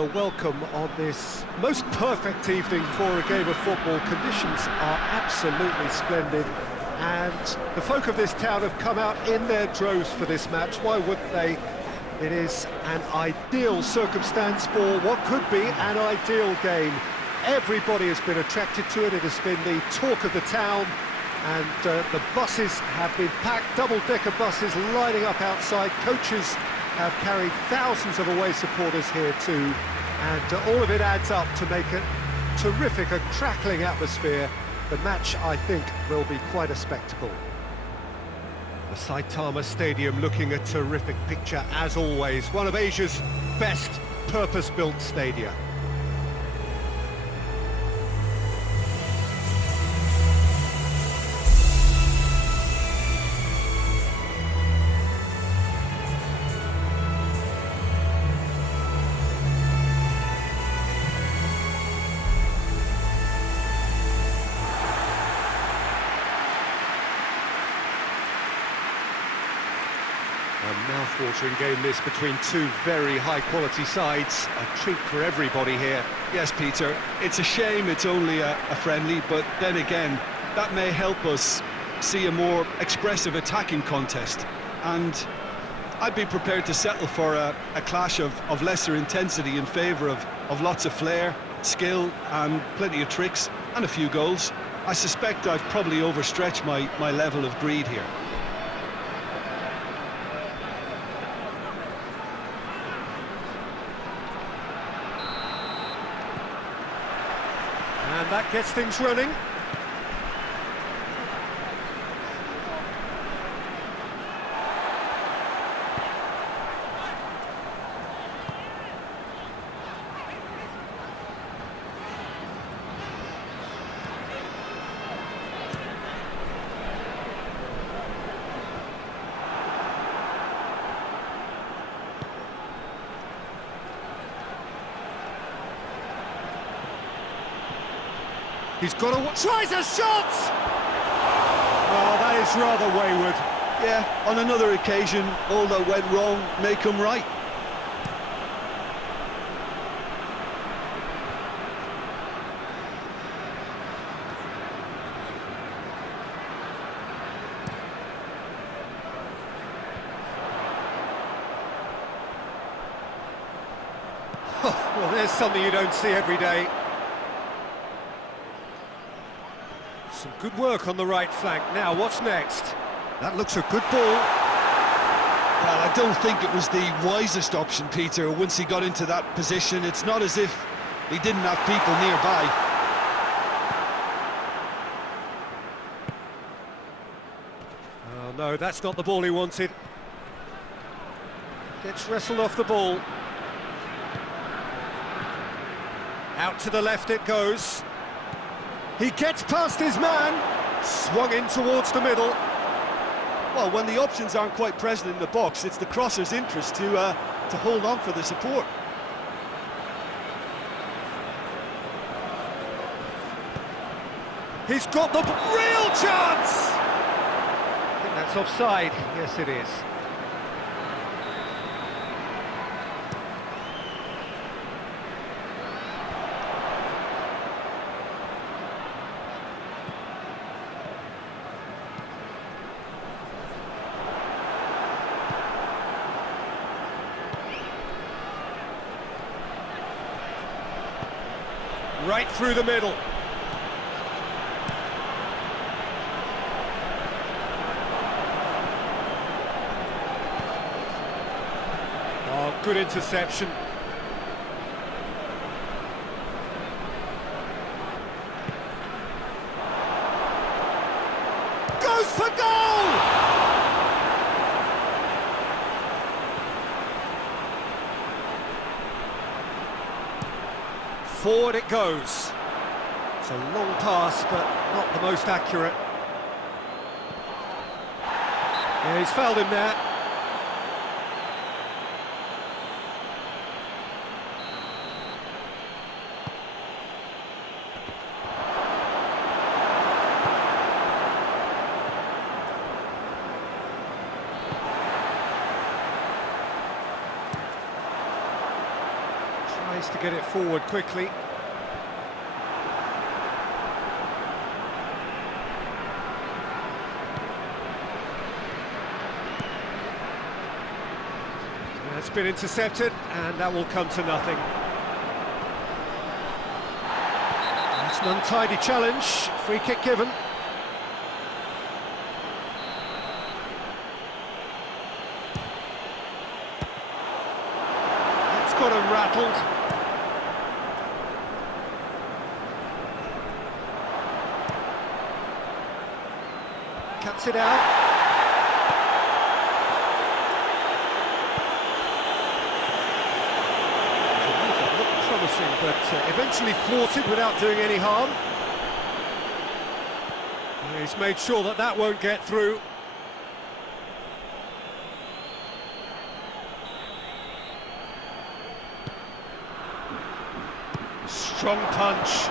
welcome on this most perfect evening for a game of football. Conditions are absolutely splendid, and the folk of this town have come out in their droves for this match. Why wouldn't they? It is an ideal circumstance for what could be an ideal game. Everybody has been attracted to it. It has been the talk of the town, and the buses have been packed, double-decker buses lining up outside. Coaches have carried thousands of away supporters here too, and all of it adds up to make it terrific, a crackling atmosphere. The match, I think, will be quite a spectacle. The Saitama Stadium looking a terrific picture as always, one of Asia's best purpose-built stadia. A mouth-watering game this between two very high-quality sides. A treat for everybody here. Yes, Peter, it's a shame it's only a friendly, but then again, that may help us see a more expressive attacking contest. And I'd be prepared to settle for a clash of lesser intensity in favour of lots of flair, skill, and plenty of tricks, and a few goals. I suspect I've probably overstretched my level of greed here. And that gets things running. He's got a... tries a shot! Oh, that is rather wayward. Yeah, on another occasion, all that went wrong may come right. Well, there's something you don't see every day. Some good work on the right flank. Now, what's next? That looks a good ball. Well, I don't think it was the wisest option, Peter, once he got into that position. It's not as if he didn't have people nearby. Oh, no, that's not the ball he wanted. Gets wrestled off the ball. Out to the left it goes. He gets past his man, swung in towards the middle. Well, when the options aren't quite present in the box, it's the crosser's interest to hold on for the support. He's got the real chance! I think that's offside. Yes, it is. Right through the middle. Oh, good interception. Goes for goal! Forward it goes. It's a long pass, but not the most accurate. Yeah, he's fouled him there. Tries to get it forward quickly. It's been intercepted, and that will come to nothing. It's an untidy challenge, free kick given. It's got him rattled. Cuts it out. But eventually thwarted without doing any harm. He's made sure that that won't get through. Strong punch.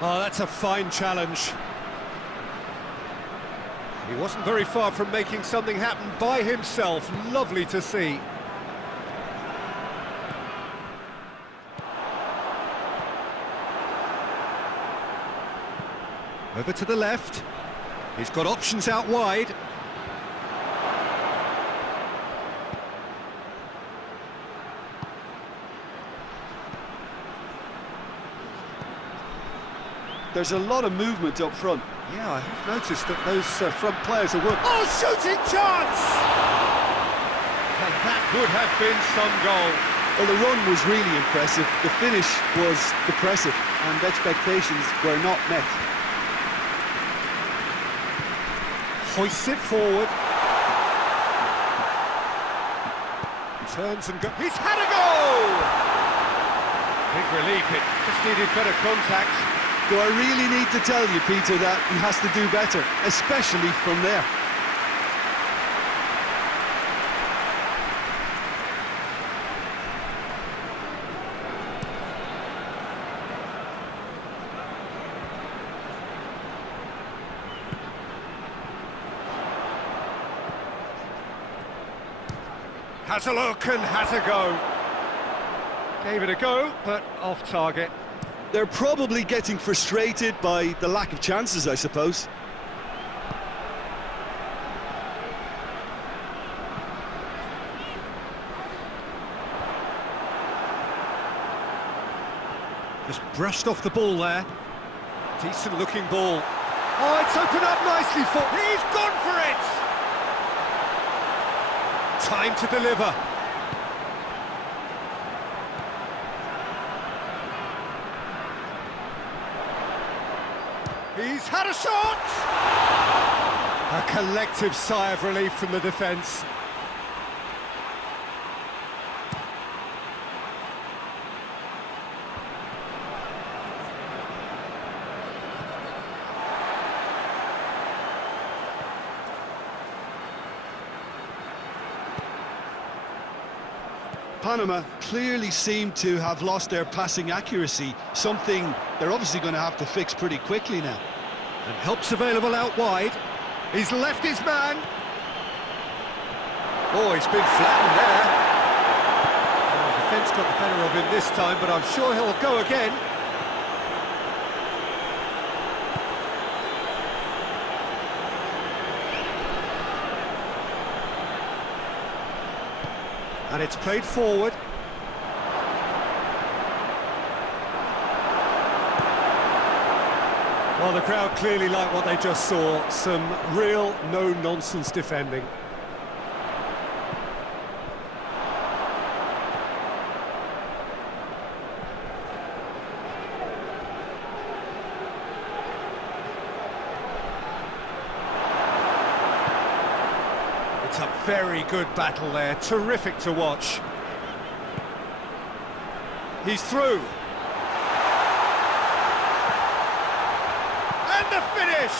Oh, that's a fine challenge. He wasn't very far from making something happen by himself. Lovely to see. Over to the left. He's got options out wide. There's a lot of movement up front. Yeah, I have noticed that those front players are working. Oh, shooting chance! And that would have been some goal. Well, the run was really impressive. The finish was depressive, and expectations were not met. Hoists it forward. Turns and goes. He's had a goal! Big relief, it just needed better contact. Do I really need to tell you, Peter, that he has to do better, especially from there? Has a look and has a go. Gave it a go, but off target. They're probably getting frustrated by the lack of chances, I suppose. Just brushed off the ball there. Decent looking ball. Oh, it's opened up nicely for... He's gone for it! Time to deliver. He's had a shot! A collective sigh of relief from the defence. Panama clearly seem to have lost their passing accuracy, something they're obviously going to have to fix pretty quickly now. And help's available out wide. He's left his man. Oh, he's been flattened there. Oh, the defence got the better of him this time, but I'm sure he'll go again. And it's played forward. Well, the crowd clearly like what they just saw. Some real no-nonsense defending. It's a very good battle there, terrific to watch. He's through. And the finish!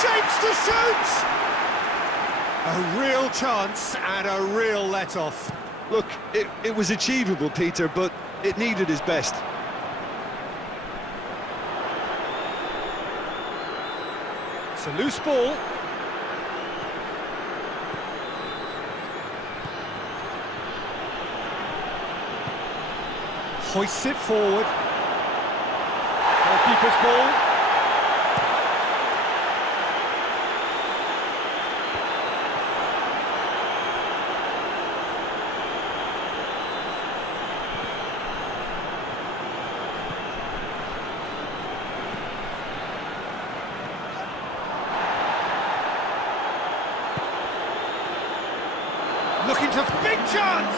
Shapes to shoot! A real chance and a real let-off. Look, it was achievable, Peter, but it needed his best. It's a loose ball. Hoists it forward. Goalkeeper's ball. Looking to big chance!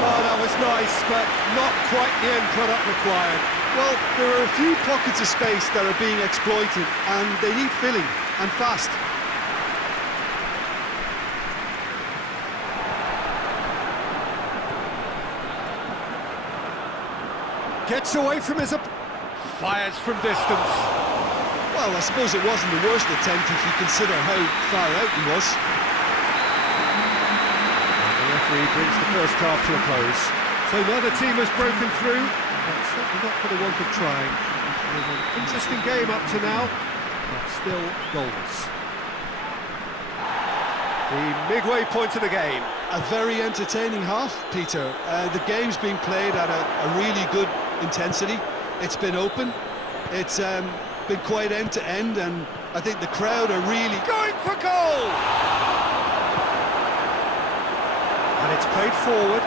Oh, that was nice, but not quite the end product required. Well, there are a few pockets of space that are being exploited, and they need filling, and fast. Gets away from his fires from distance. Well, I suppose it wasn't the worst attempt if you consider how far out he was. The referee brings the first half to a close. So neither team has broken through, but certainly not for the want of trying. It's been an interesting game up to now, but still goals. The midway point of the game. A very entertaining half, Peter. The game's been played at a really good intensity. It's been open. It's been quite end-to-end, and I think the crowd are really Going for goal! And it's played forward.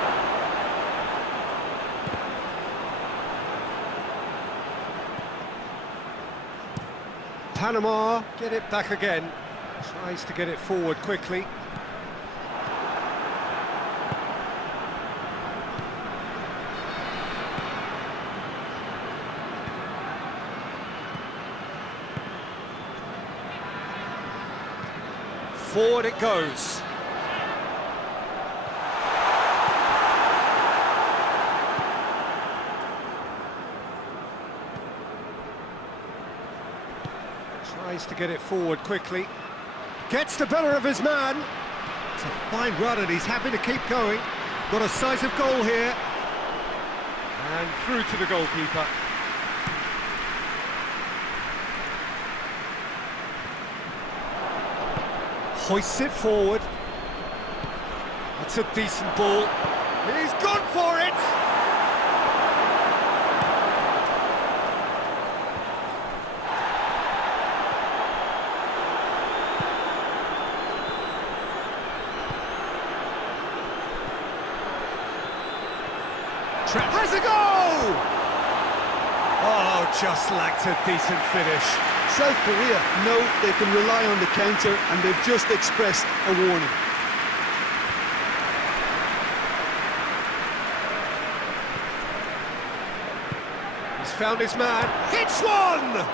Panama get it back again. Tries to get it forward quickly. Forward it goes. Tries to get it forward quickly. Gets the better of his man. It's a fine run and he's happy to keep going. Got a size of goal here. And through to the goalkeeper. Hoists it forward. That's a decent ball. He's gone for it! Trap has a goal! Oh, just lacked a decent finish. South Korea know they can rely on the counter, and they've just expressed a warning. He's found his man. Hits one!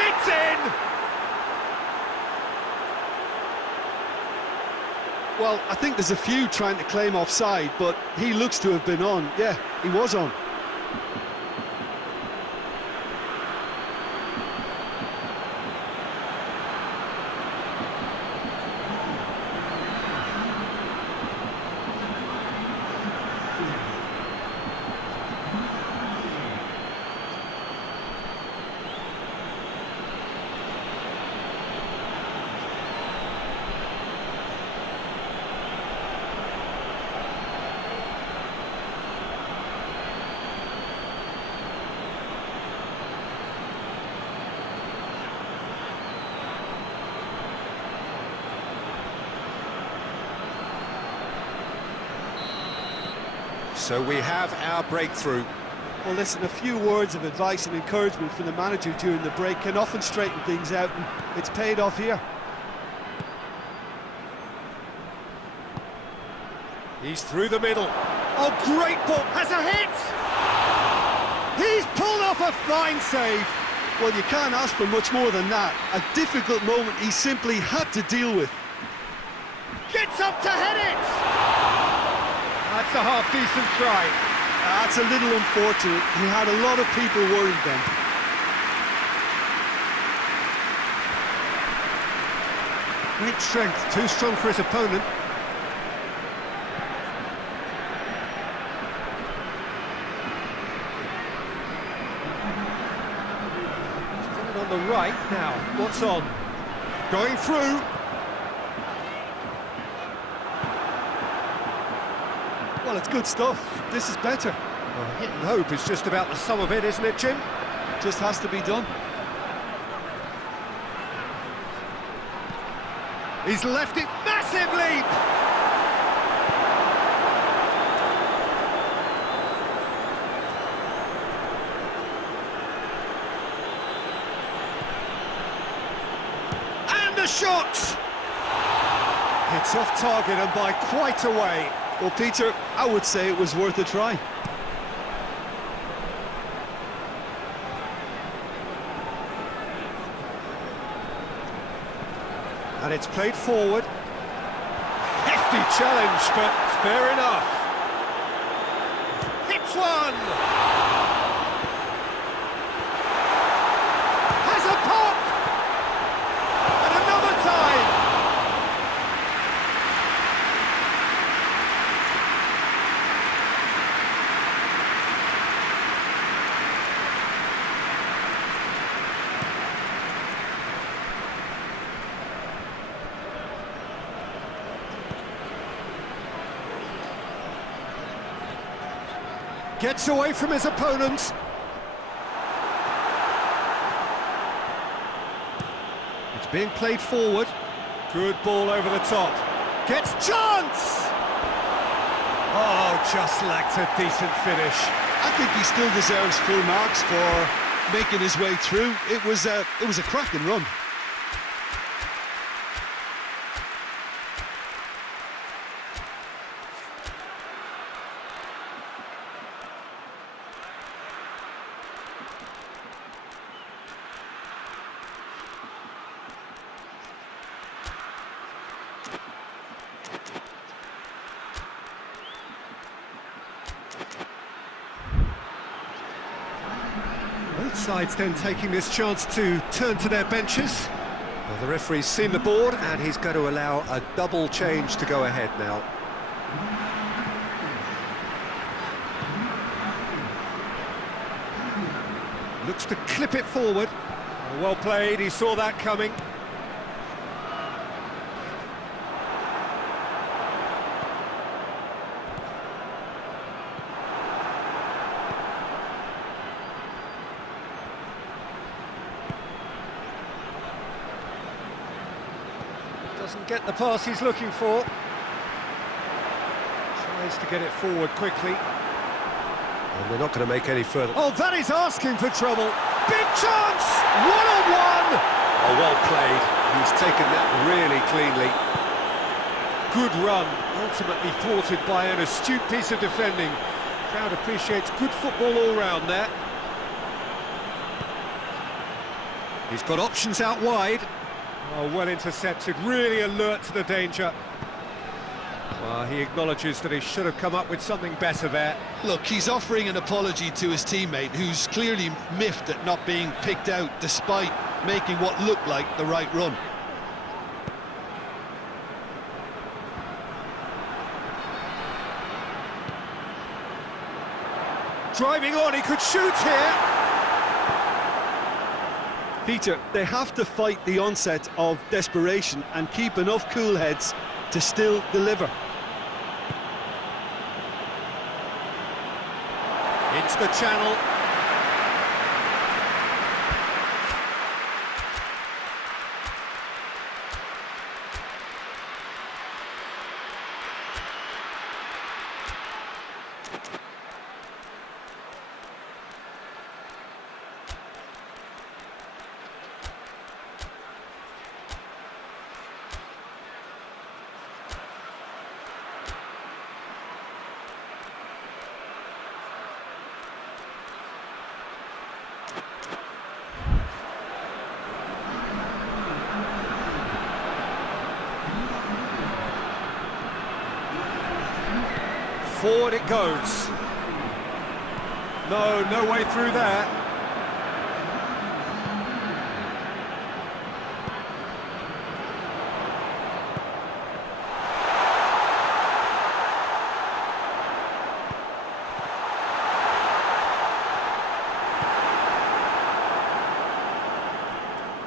It's in! Well, I think there's a few trying to claim offside, but he looks to have been on. Yeah, he was on. So we have our breakthrough. Well, listen, a few words of advice and encouragement from the manager during the break can often straighten things out, and it's paid off here. He's through the middle. Oh, great ball! Has a hit! He's pulled off a fine save. Well, you can't ask for much more than that. A difficult moment he simply had to deal with. Gets up to head it! That's a half-decent try. That's a little unfortunate. He had a lot of people worried then. Great strength, too strong for his opponent. He's got it on the right now. What's on? Going through. Well, it's good stuff. This is better. Well, hit and hope is just about the sum of it, isn't it, Jim? Just has to be done. He's left it. Massive leap! And the shot! It's off target and by quite a way. Well, Peter, I would say it was worth a try. And it's played forward. Hefty challenge, but fair enough. Hits one! Has a pop! And another time! Gets away from his opponents. It's being played forward. Good ball over the top. Gets chance! Oh, just lacked a decent finish. I think he still deserves full marks for making his way through. It was a cracking run. Both sides then taking this chance to turn to their benches. Well, the referee's seen the board and he's going to allow a double change to go ahead now. Looks to clip it forward. Well played, he saw that coming. Doesn't get the pass he's looking for. Tries to get it forward quickly. And they're not going to make any further. Oh, that is asking for trouble. Big chance! One-on-one! Oh, well played. He's taken that really cleanly. Good run, ultimately thwarted by an astute piece of defending. Crowd appreciates good football all round there. He's got options out wide. Oh, well intercepted, really alert to the danger. Well, he acknowledges that he should have come up with something better there. Look, he's offering an apology to his teammate, who's clearly miffed at not being picked out despite making what looked like the right run. Driving on, he could shoot here. Peter, they have to fight the onset of desperation and keep enough cool heads to still deliver. Into the channel. Forward it goes. No way through there.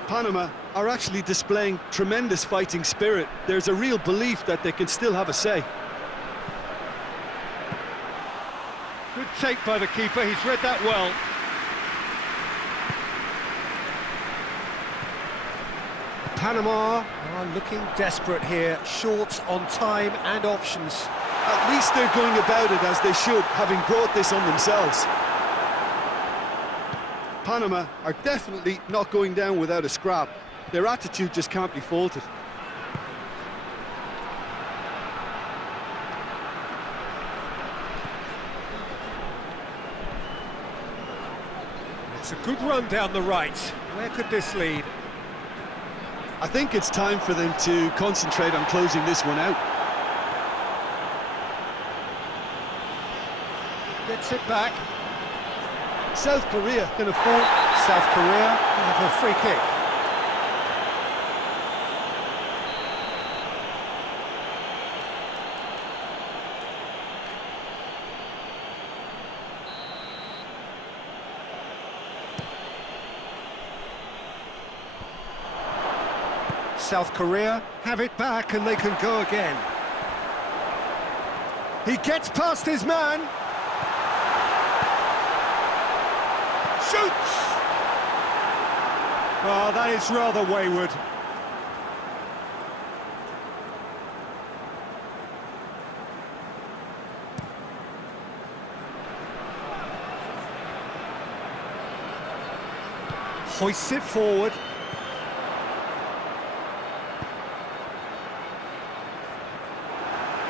Panama are actually displaying tremendous fighting spirit. There's a real belief that they can still have a say. Good take by the keeper, he's read that well. Panama are looking desperate here, short on time and options. At least they're going about it as they should, having brought this on themselves. Panama are definitely not going down without a scrap. Their attitude just can't be faulted. It's a good run down the right. Where could this lead? I think it's time for them to concentrate on closing this one out. Gets it back. South Korea can afford... South Korea have a free kick. South Korea have it back and they can go again. He gets past his man. Shoots! Oh, that is rather wayward. Hoists it forward.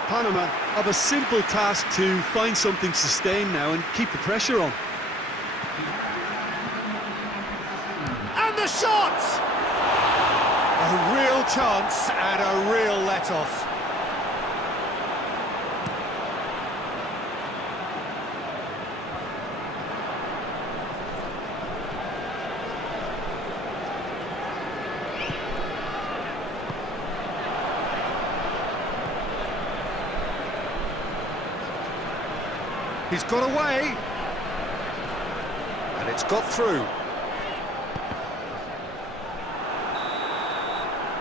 Panama have a simple task to find something sustained now and keep the pressure on. And the shot! A real chance and a real let-off. He's got away, and it's got through.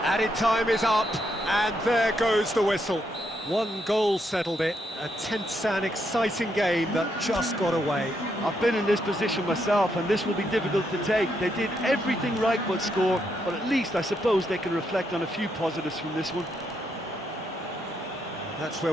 Added time is up, and there goes the whistle. One goal settled it, a tense and exciting game that just got away. I've been in this position myself, and this will be difficult to take. They did everything right but score, but at least I suppose they can reflect on a few positives from this one. That's where